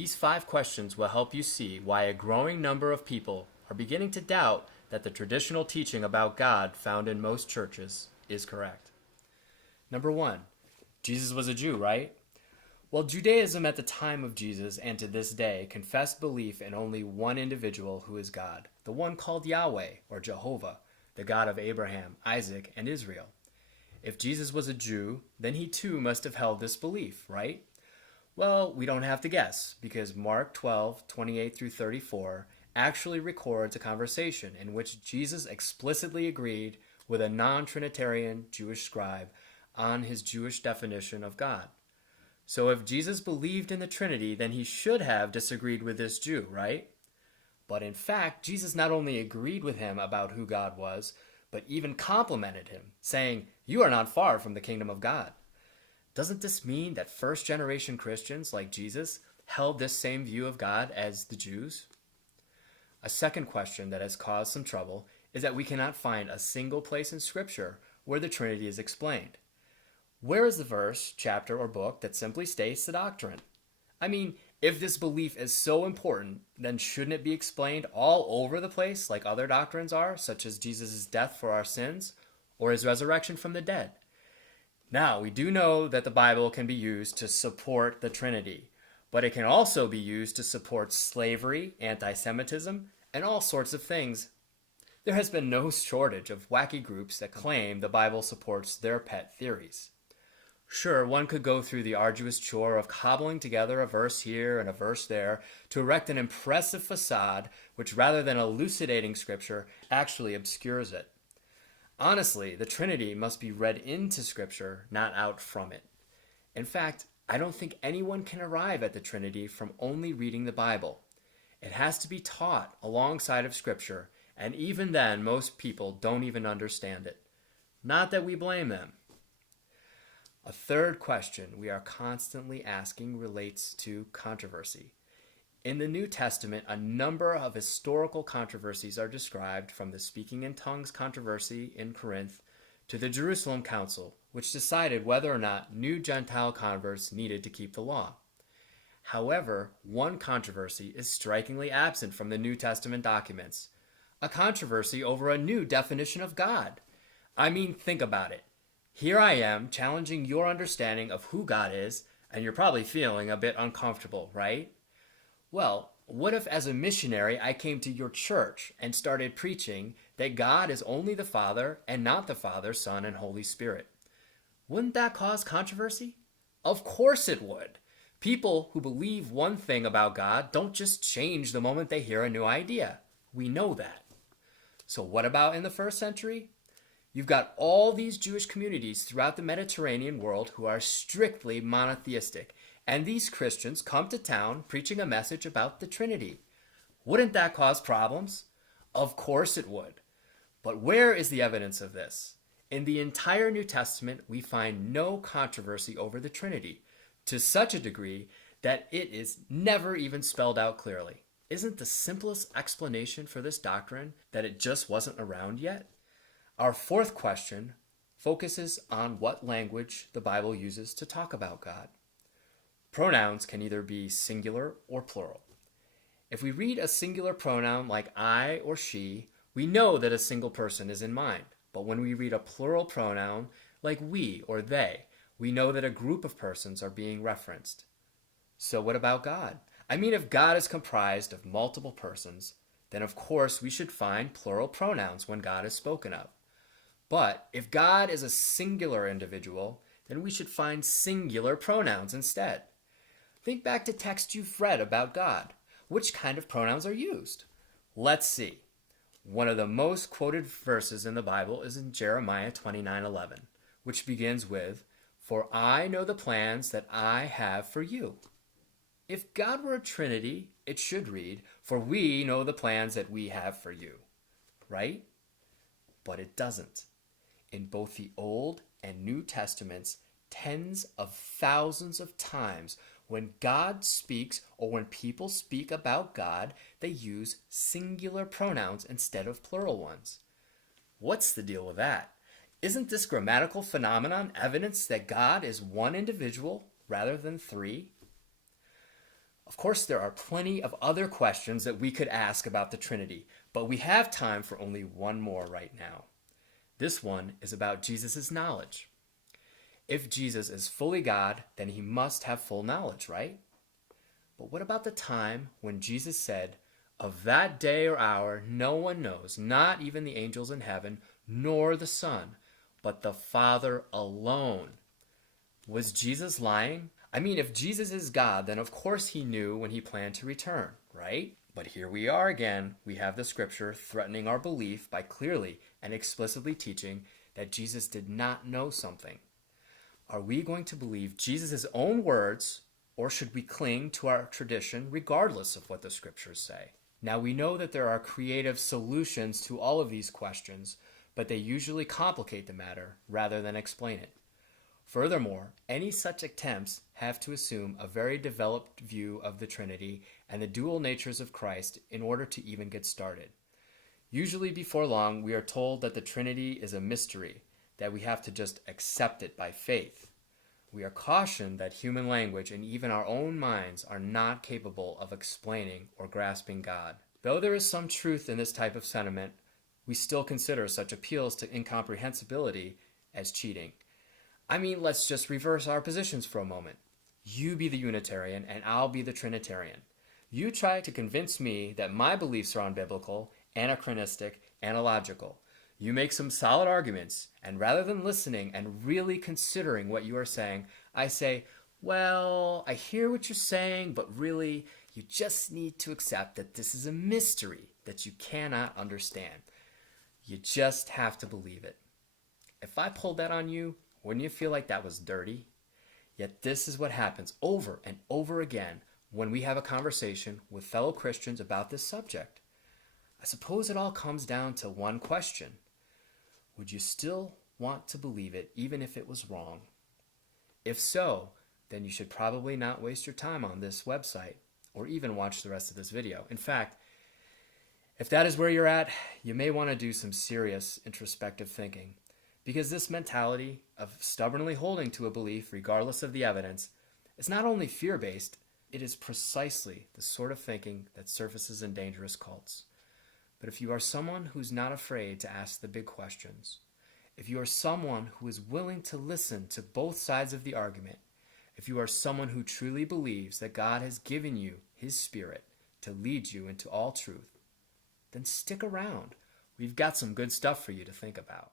These 5 questions will help you see why a growing number of people are beginning to doubt that the traditional teaching about God found in most churches is correct. Number 1, Jesus was a Jew, right? Well, Judaism at the time of Jesus and to this day confessed belief in only one individual who is God, the one called Yahweh or Jehovah, the God of Abraham, Isaac, and Israel. If Jesus was a Jew, then he too must have held this belief, right? Well, we don't have to guess, because Mark 12:28 through 34 actually records a conversation in which Jesus explicitly agreed with a non-Trinitarian Jewish scribe on his Jewish definition of God. So if Jesus believed in the Trinity, then he should have disagreed with this Jew, right? But in fact, Jesus not only agreed with him about who God was, but even complimented him, saying, "You are not far from the kingdom of God." Doesn't this mean that first-generation Christians like Jesus held this same view of God as the Jews? A second question that has caused some trouble is that we cannot find a single place in Scripture where the Trinity is explained. Where is the verse, chapter, or book that simply states the doctrine? I mean, if this belief is so important, then shouldn't it be explained all over the place like other doctrines are, such as Jesus' death for our sins or his resurrection from the dead? Now, we do know that the Bible can be used to support the Trinity, but it can also be used to support slavery, anti-Semitism, and all sorts of things. There has been no shortage of wacky groups that claim the Bible supports their pet theories. Sure, one could go through the arduous chore of cobbling together a verse here and a verse there to erect an impressive facade which, rather than elucidating Scripture, actually obscures it. Honestly, the Trinity must be read into Scripture, not out from it. In fact, I don't think anyone can arrive at the Trinity from only reading the Bible. It has to be taught alongside of Scripture, and even then, most people don't even understand it. Not that we blame them. A third question we are constantly asking relates to controversy. In the New Testament, a number of historical controversies are described, from the speaking in tongues controversy in Corinth to the Jerusalem Council, which decided whether or not new Gentile converts needed to keep the law. However, one controversy is strikingly absent from the New Testament documents: a controversy over a new definition of God. I mean, think about it. Here I am challenging your understanding of who God is, and you're probably feeling a bit uncomfortable, right? Well, what if as a missionary I came to your church and started preaching that God is only the Father and not the Father, Son, and Holy Spirit? Wouldn't that cause controversy? Of course it would. People who believe one thing about God don't just change the moment they hear a new idea. We know that. So what about in the first century? You've got all these Jewish communities throughout the Mediterranean world who are strictly monotheistic, and these Christians come to town preaching a message about the Trinity. Wouldn't that cause problems? Of course it would. But where is the evidence of this? In the entire New Testament, we find no controversy over the Trinity, to such a degree that it is never even spelled out clearly. Isn't the simplest explanation for this doctrine that it just wasn't around yet? Our fourth question focuses on what language the Bible uses to talk about God. Pronouns can either be singular or plural. If we read a singular pronoun like I or she, we know that a single person is in mind. But when we read a plural pronoun like we or they, we know that a group of persons are being referenced. So what about God? I mean, if God is comprised of multiple persons, then of course we should find plural pronouns when God is spoken of. But if God is a singular individual, then we should find singular pronouns instead. Think back to texts you've read about God. Which kind of pronouns are used? Let's see. One of the most quoted verses in the Bible is in Jeremiah 29:11, which begins with, "For I know the plans that I have for you." If God were a Trinity, it should read, "For we know the plans that we have for you." Right? But it doesn't. In both the Old and New Testaments, tens of thousands of times, when God speaks or when people speak about God, they use singular pronouns instead of plural ones. What's the deal with that? Isn't this grammatical phenomenon evidence that God is one individual rather than three? Of course, there are plenty of other questions that we could ask about the Trinity, but we have time for only one more right now. This one is about Jesus' knowledge. If Jesus is fully God, then he must have full knowledge, right? But what about the time when Jesus said, "Of that day or hour no one knows, not even the angels in heaven, nor the Son, but the Father alone"? Was Jesus lying? I mean, if Jesus is God, then of course he knew when he planned to return, right? But here we are again. We have the scripture threatening our belief by clearly and explicitly teaching that Jesus did not know something. Are we going to believe Jesus' own words, or should we cling to our tradition regardless of what the scriptures say? Now, we know that there are creative solutions to all of these questions, but they usually complicate the matter rather than explain it. Furthermore, any such attempts have to assume a very developed view of the Trinity and the dual natures of Christ in order to even get started. Usually before long, we are told that the Trinity is a mystery, that we have to just accept it by faith. We are cautioned that human language and even our own minds are not capable of explaining or grasping God. Though there is some truth in this type of sentiment, we still consider such appeals to incomprehensibility as cheating. I mean, let's just reverse our positions for a moment. You be the Unitarian and I'll be the Trinitarian. You try to convince me that my beliefs are unbiblical, anachronistic, and illogical. You make some solid arguments, and rather than listening and really considering what you are saying, I say, well, I hear what you're saying, but really, you just need to accept that this is a mystery that you cannot understand. You just have to believe it. If I pulled that on you, wouldn't you feel like that was dirty? Yet this is what happens over and over again when we have a conversation with fellow Christians about this subject. I suppose it all comes down to one question. Would you still want to believe it even if it was wrong? If so, then you should probably not waste your time on this website or even watch the rest of this video. In fact, if that is where you're at, you may want to do some serious introspective thinking. Because this mentality of stubbornly holding to a belief regardless of the evidence is not only fear-based, it is precisely the sort of thinking that surfaces in dangerous cults. But if you are someone who's not afraid to ask the big questions, if you are someone who is willing to listen to both sides of the argument, if you are someone who truly believes that God has given you His Spirit to lead you into all truth, then stick around. We've got some good stuff for you to think about.